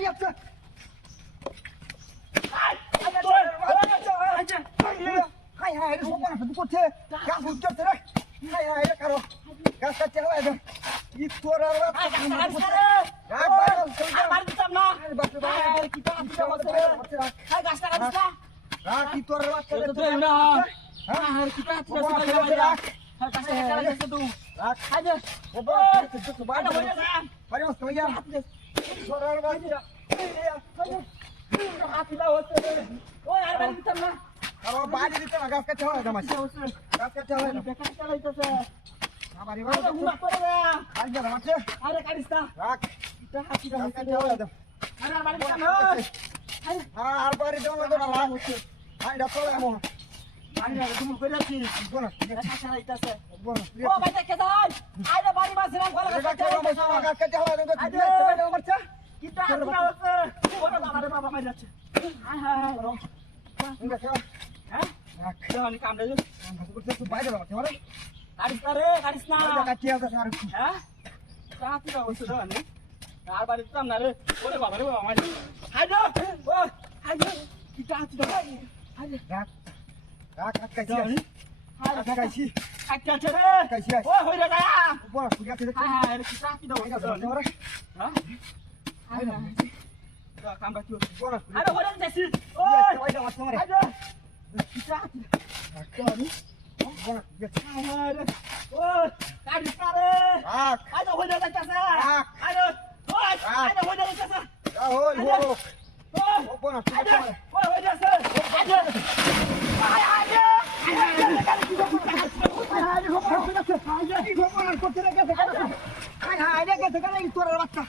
বাড়ি যাচ্ছে high high রে সব না করছে গাছ উঠছে রে হাই হাই রে কারো গাছ কাটছে হয় না ই তোর আর কি তোর বাড়ি দিতে না গাছ কাটতে হয় গাছ কাটতে হয় না আমারই বাড়ি আরে গাছে আরে কাটিস না রাখ এটা হাতি গাছ কাটতে হয় আরে আর বাড়ি না আর বাড়ি দাও না না হচ্ছে আই ডাকো এমন আই না তুমি কই যাচ্ছি বল কাছে আইতাছে বল ও ভাই দেখে দাও আই না বাড়ি মাছ রাম কলা গাছ কাটতে হয় না আই দে মারছে কিটা হাতি হচ্ছে ওরে বাবা রে বাবা মার যাচ্ছে হাই হাই হাই রো ঠিক আছে হ্যাঁ রাখ কাম দে করতে তুই বাইরে যাও তোমারে কাটিস না কাটি আছে স্যার হ্যাঁ কাটি দাও ওই সুদা নে আর বাড়ি তো না রে ওরে বাবা রে বাবা মার হাই দে ও হাই দে কিটা হাতি দাও হাই দে রাখ রাখ কাটি হাই কাটি কাটি রে কাটি ও হই রে যা উপর পুরা কে হাই হাই রে কিটা হাতি দাও তোমারে হ্যাঁ হাই না কাম বাকি উপর আরে ওরে যাচ্ছি ও ওই দাও তোমারে হাই দে কিটা হাতি রাখ তোর বাচ্চা